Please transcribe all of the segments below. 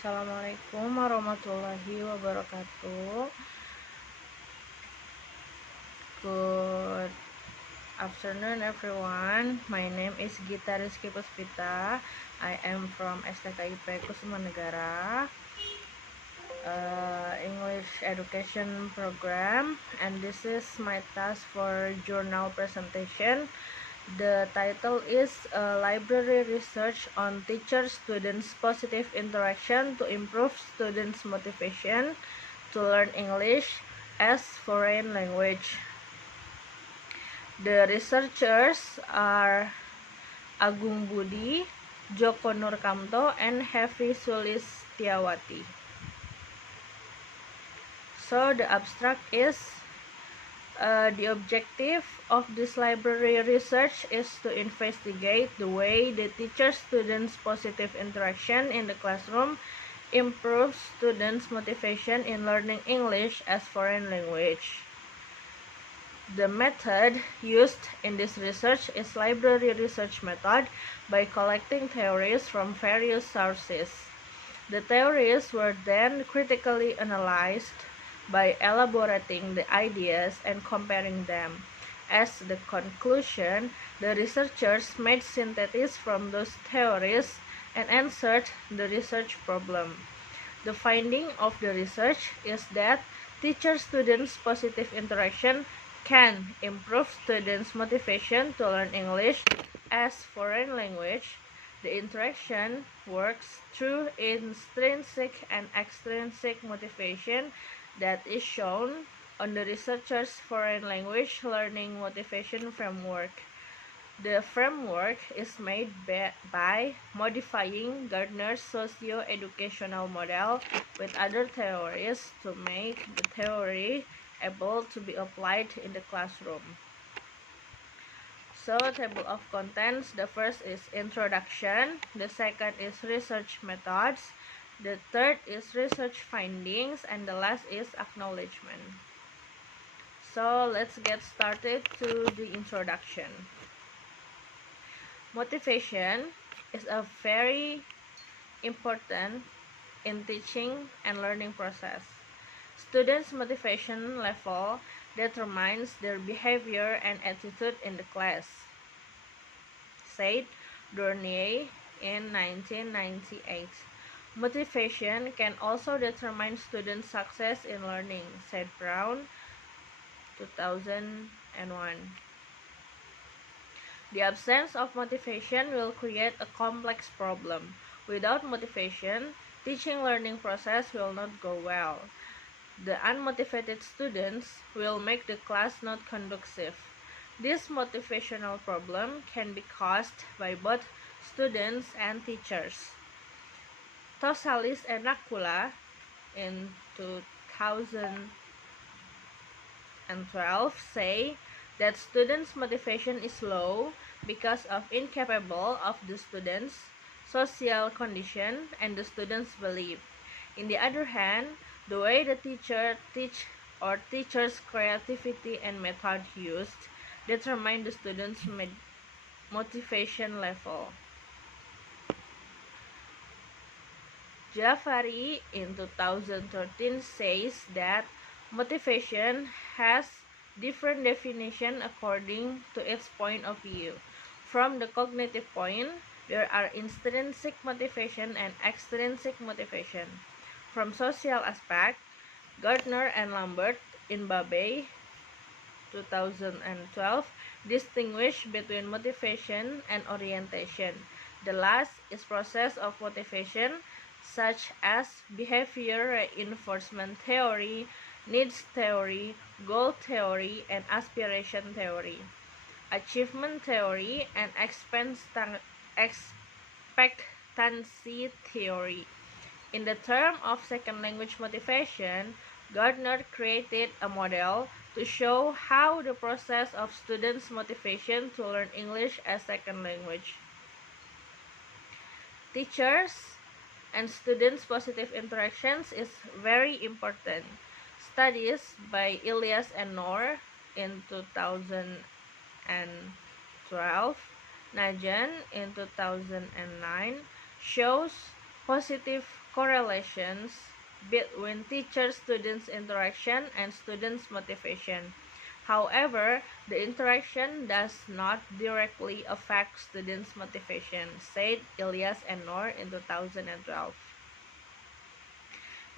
Assalamualaikum warahmatullahi wabarakatuh. Good afternoon, everyone. My name is Gita Rizky Puspita. I am from STKIP Kusumanegara, English Education Program, and this is my task for journal presentation. The title is Library Research on Teacher-Students Positive Interaction to Improve Students' Motivation to Learn English as Foreign Language. The researchers are Agung Budi, Joko Nurkamto, and Hevi Sulistiawati. So the abstract is the objective of this library research is to investigate the way the teacher-students positive interaction in the classroom improves students' motivation in learning English as foreign language. The method used in this research is library research method by collecting theories from various sources. The theories were then critically analyzed by elaborating the ideas and comparing them. As the conclusion, the researchers made synthesis from those theories and answered the research problem. The finding of the research is that teacher-students positive interaction can improve students' motivation to learn English as foreign language. The interaction works through intrinsic and extrinsic motivation that is shown on the researchers' foreign language learning motivation framework. The framework is made by modifying Gardner's socio-educational model with other theories to make the theory able to be applied in the classroom. So, table of contents, the first is introduction, the second is research methods, the third is research findings, and the last is acknowledgement. So, let's get started to the introduction. Motivation is a very important in teaching and learning process. Students' motivation level determines their behavior and attitude in the class, said Dornier in 1998. Motivation can also determine student success in learning, said Brown, 2001. The absence of motivation will create a complex problem. Without motivation, teaching learning process will not go well. The unmotivated students will make the class not conducive. This motivational problem can be caused by both students and teachers. Tosalis and Nakula in 2012 say that students' motivation is low because of incapable of the students' social condition and the students' belief. In the other hand, the way the teacher teach or teacher's creativity and method used determine the students' motivation level. Jafari in 2013 says that motivation has different definition according to its point of view. From the cognitive point, there are intrinsic motivation and extrinsic motivation. From social aspect, Gardner and Lambert in Babe 2012 distinguish between motivation and orientation. The last is process of motivation such as behavior reinforcement theory, needs theory, goal theory, and aspiration theory. Achievement theory and expectancy theory. In the term of second language motivation, Gardner created a model to show how the process of students' motivation to learn English as second language. Teachers and students' positive interactions is very important. Studies by Ilyas and Noor in 2012, Najan in 2009 shows positive correlations between teacher-students interaction and students' motivation. However, the interaction does not directly affect students' motivation, said Ilyas and Noor in 2012.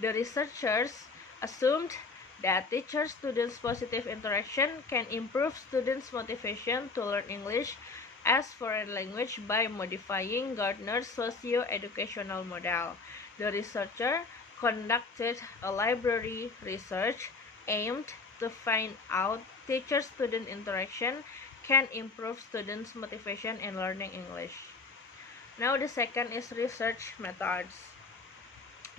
The researchers assumed that teacher-students positive interaction can improve students' motivation to learn English as foreign language by modifying Gardner's socio-educational model. The researcher conducted a library research aimed to find out teacher-student interaction can improve students' motivation in learning English. Now the second is research methods.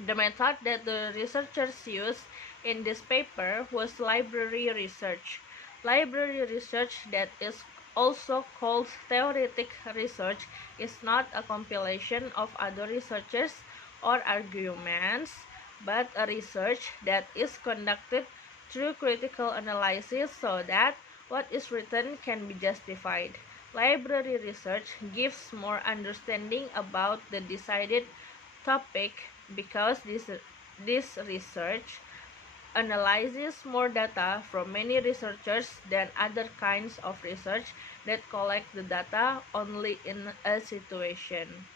The method that the researchers used in this paper was library research. Library research, that is also called theoretic research, is not a compilation of other researches or arguments, but a research that is conducted through critical analysis so that what is written can be justified. Library research gives more understanding about the decided topic because this research analyzes more data from many researchers than other kinds of research that collect the data only in a situation.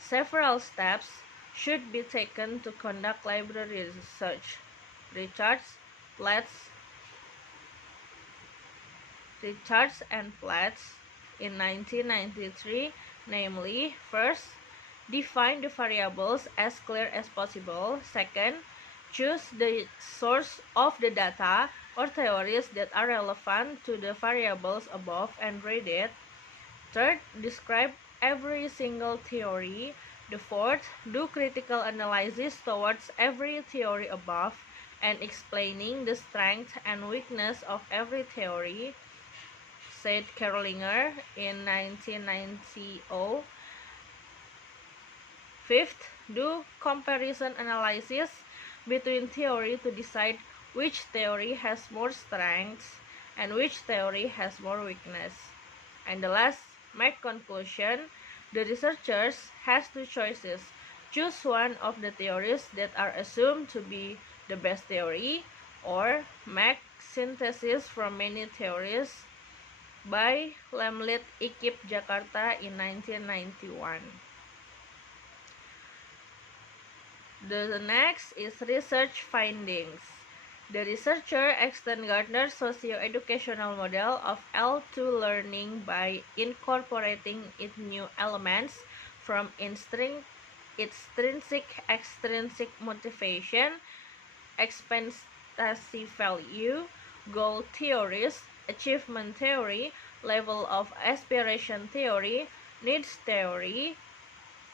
Several steps should be taken to conduct library research. Richards and Platts in 1993, namely, first, define the variables as clear as possible. Second, choose the source of the data or theories that are relevant to the variables above and read it. Third, describe every single theory. The fourth, do critical analysis towards every theory above and explaining the strength and weakness of every theory, said Kerlinger in 1990. Fifth, do comparison analysis between theory to decide which theory has more strengths and which theory has more weakness. And the last, make conclusion. The researchers has two choices. Choose one of the theories that are assumed to be the best theory, or make synthesis from many theories, by Lemlit Ikip Jakarta in 1991. The next is research findings. The researcher extended Gardner's socio-educational model of L2 learning by incorporating its new elements from intrinsic, extrinsic motivation, expectancy value, goal theories, achievement theory, level of aspiration theory, needs theory,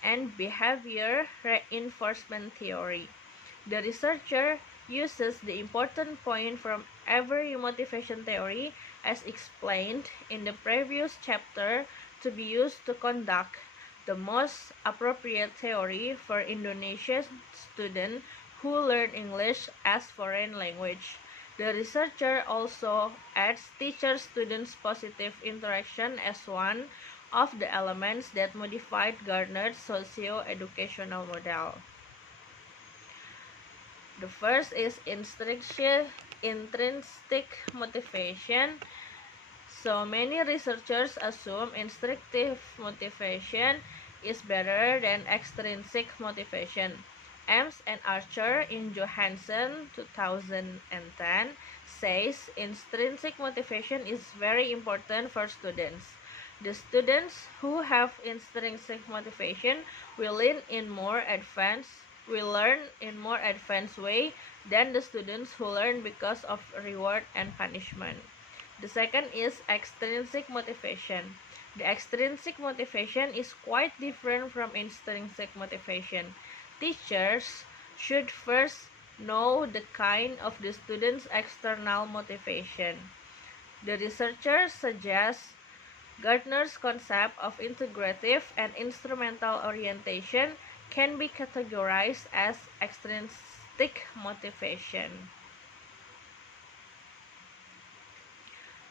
and behavior reinforcement theory. The researcher uses the important point from every motivation theory as explained in the previous chapter to be used to conduct the most appropriate theory for Indonesian students who learn English as foreign language. The researcher also adds teacher-students positive interaction as one of the elements that modified Gardner's socio-educational model. The first is intrinsic motivation. So many researchers assume intrinsic motivation is better than extrinsic motivation. Ames and Archer in Johansson 2010 says intrinsic motivation is very important for students. The students who have intrinsic motivation will learn in more advanced way than the students who learn because of reward and punishment. The second is extrinsic motivation. The extrinsic motivation is quite different from intrinsic motivation. Teachers should first know the kind of the student's external motivation. The researchers suggest Gardner's concept of integrative and instrumental orientation can be categorized as extrinsic motivation.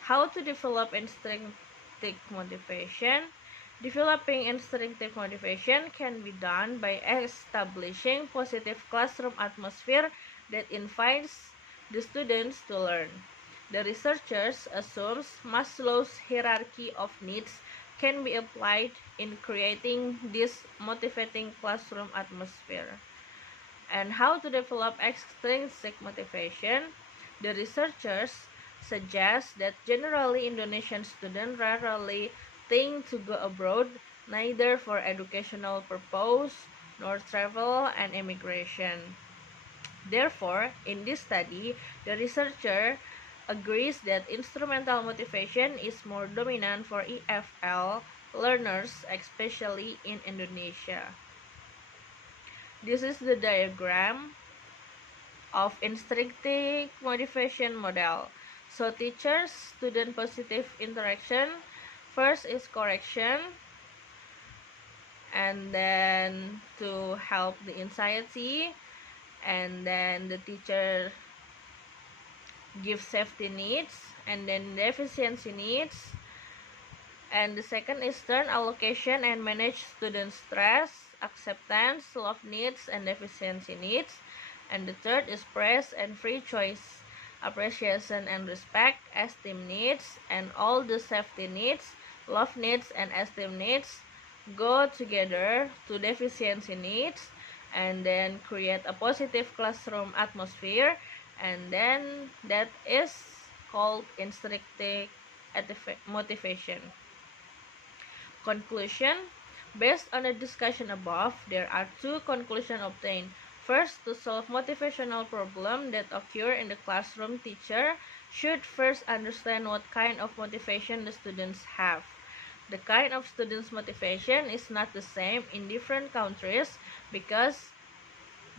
How to develop intrinsic motivation? Developing instinctive motivation can be done by establishing positive classroom atmosphere that invites the students to learn. The researchers assume Maslow's hierarchy of needs can be applied in creating this motivating classroom atmosphere. And how to develop extrinsic motivation? The researchers suggest that generally Indonesian students rarely think to go abroad, neither for educational purpose nor travel and immigration. Therefore, in this study, the researcher agrees that instrumental motivation is more dominant for EFL learners, especially in Indonesia. This is the diagram of intrinsic motivation model. So teachers, student positive interaction. First is correction, and then to help the anxiety, and then the teacher gives safety needs, and then deficiency needs. And the second is turn allocation and manage student stress, acceptance, love needs, and deficiency needs. And the third is praise and free choice, appreciation and respect, esteem needs, and all the safety needs, love needs, and esteem needs go together to deficiency needs, and then create a positive classroom atmosphere, and then that is called intrinsic motivation. Conclusion. Based on the discussion above, there are two conclusions obtained. First, to solve motivational problem that occur in the classroom, teacher should first understand what kind of motivation the students have. The kind of students' motivation is not the same in different countries because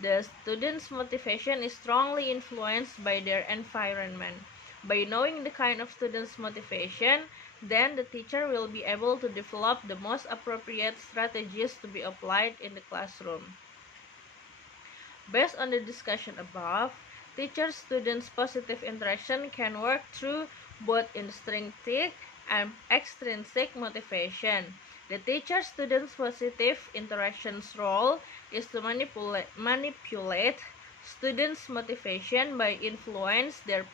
the students' motivation is strongly influenced by their environment. By knowing the kind of students' motivation, then the teacher will be able to develop the most appropriate strategies to be applied in the classroom. Based on the discussion above, teacher-students positive interaction can work through both intrinsic and extrinsic motivation. The teacher-students positive interaction's role is to manipulate students' motivation by influence their